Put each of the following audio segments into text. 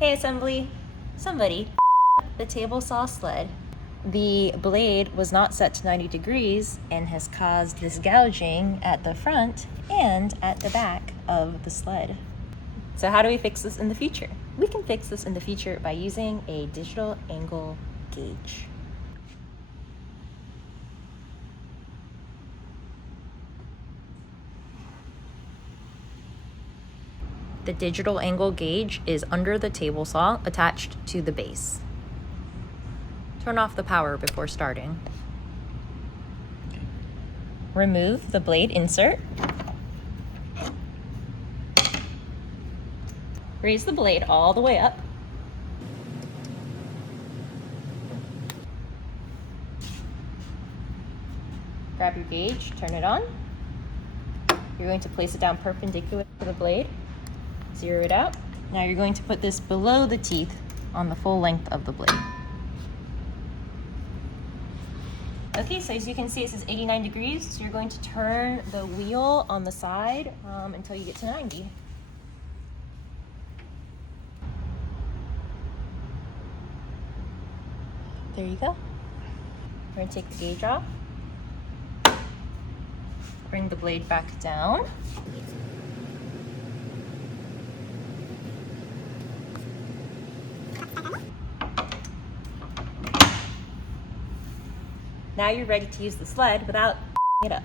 Hey Asmbly, somebody the table saw sled. The blade was not set to 90 degrees and has caused this gouging at the front and at the back of the sled. So how do we fix this in the future? We can fix this in the future by using a digital angle gauge. The digital angle gauge is under the table saw attached to the base. Turn off the power before starting. Remove the blade insert. Raise the blade all the way up. Grab your gauge, turn it on. You're going to place it down perpendicular to the blade. Zero it out. Now you're going to put this below the teeth on the full length of the blade. Okay, so as you can see, it says 89 degrees. So you're going to turn the wheel on the side until you get to 90. There you go. We're going to take the gauge off. Bring the blade back down. Now you're ready to use the sled without it up.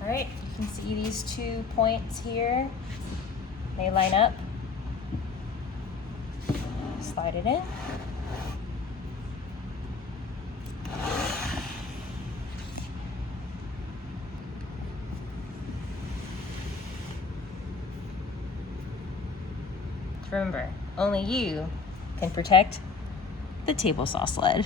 All right, you can see these 2 points here. They line up. Slide it in. Remember, only you can protect the table saw sled.